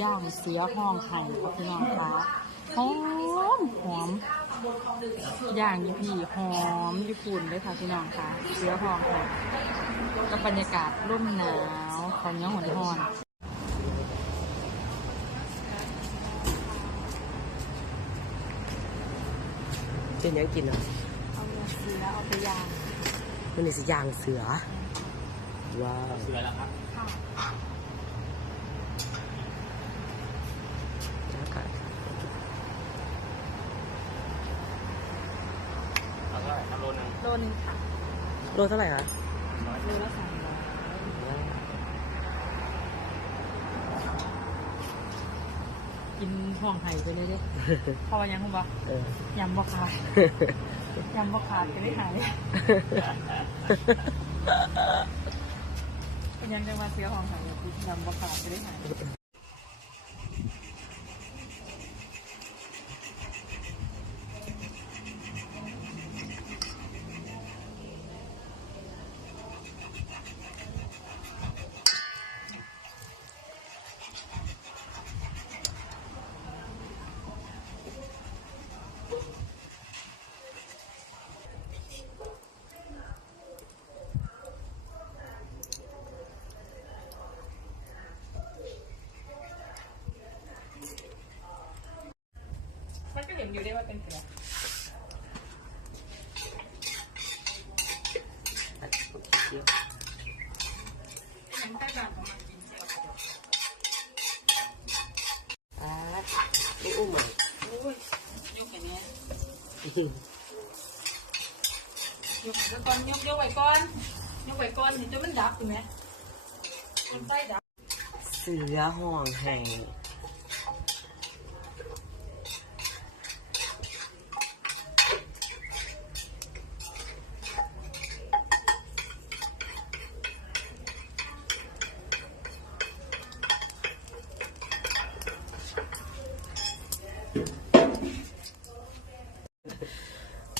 ย่างเสือห้องไข่ค่ะพี่น้องคะหอมหอมย่างอยู่พี่หอมญี่ปุ่นเลยค่ะพี่น้องคะเสือห้องไข่กับบรรยากาศร่มหนาวขอนย้องหอนหอนเป็นหยังกินอะเอาเนื้อเสือเอาไปย่างมันนี่สิย่างเสือว้าวเสือแล้วครับ ค่ะ แล้วก็ เอาเท่าไหร่ครับโลนึงโลนึงค่ะโลเท่าไหร่คะโลละสามร้อยกินห้องไข่ไปเลยเด้เพราะว่ายังคงบอกเออยำบ่ขาดยำบ่ขาดจะได้หายเป็นยังจะมาเสียห้องไข่ยำบ่ขาดจะได้หาย มันก็เห็นอยู่ได้ว่าเป็นเสือมันใกล้บ้านของมันกินเสืออ่านี่อุ้มอะโอ้ยยกอย่างเงี้ยยกไว้ก่อนยกยกไว้ก่อนยกไว้ก่อนเห็นจนมันดับถูกไหมมันใต้ดับ เสือห้องแห่ง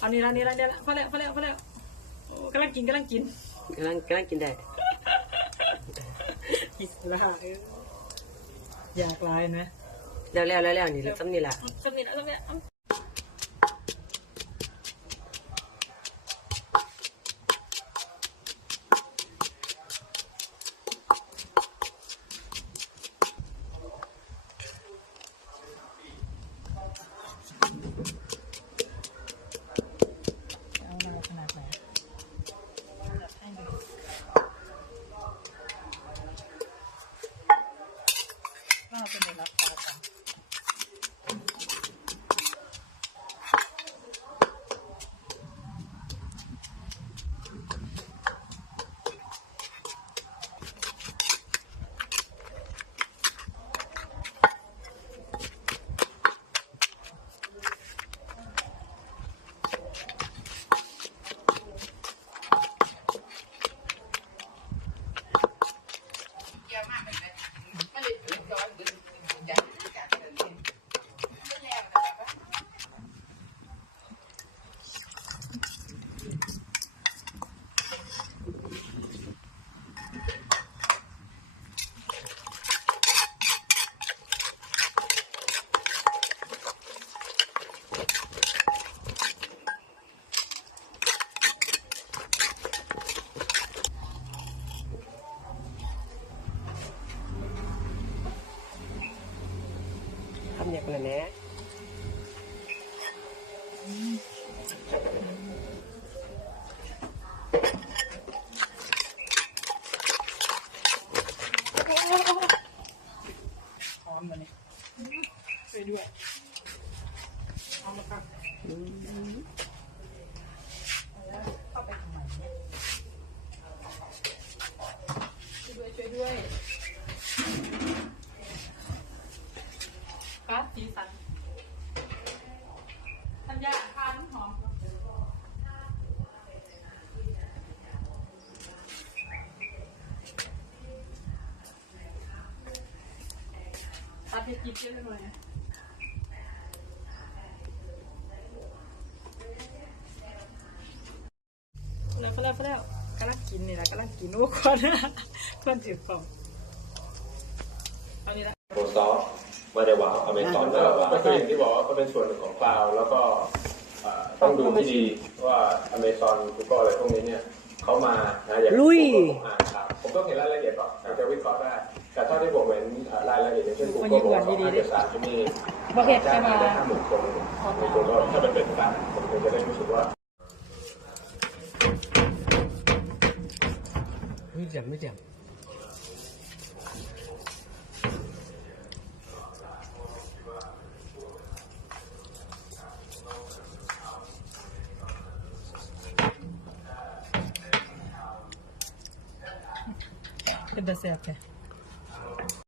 เอานี่ละนี่ละนี่ละพอแล้วพอแล้วพอแล้วโอ้กำลังกินกำลังกินกำลังกำลังกินได้กินละอยากลายนะแล้วแล้วแล้วแล้วนี่ซ้ำนี่แหละสำเนียงสำเนียงเอามาขนาดไหนให้ดูก็เป็นในรับตากัน ทำอย่างไรแม่หอมมาเนี่ยช่วยด้วยเอามาค่ะเข้าไปทำไมเนี่ยช่วยด้วยช่วยด้วยก๊าซ สีสันทัญญาทานหอมตัดเพชรกินเยอะหน่อยแล้วก็แล้วก็แล้วกำลังกินนี่แหละกำลังกินโอ้คนคนถือกล่องเอานี่ละ ไม่ได้ว้าวอเมซอนไม่ได้ว้าวก็คืออย่างที่บอกว่าก็เป็นส่วนหนึ่งของคลาวด์แล้วก็เอ่อต้องดูที่ดีว่า Amazon Google อะไรพวกนี้เนี่ยเขามานะอย่างลุย Google ผมอ่านข่าวผมต้องเห็นรายละเอียดก่อนถึงจะวิเคราะห์ได้ แต่เท่าที่ผมเห็นเอ่อรายละเอียดอย่างเช่น Google บอกว่าสองพันเจ็ดสามจะมีบ่เฮ็ดใช่จ้างไหม งานได้ห้าหมื่นคนใน Google ถ้าเป็นเป็นการผมคงจะได้รู้สึกว่า ไม่เจ็บไม่เจ็บ दस है। आपके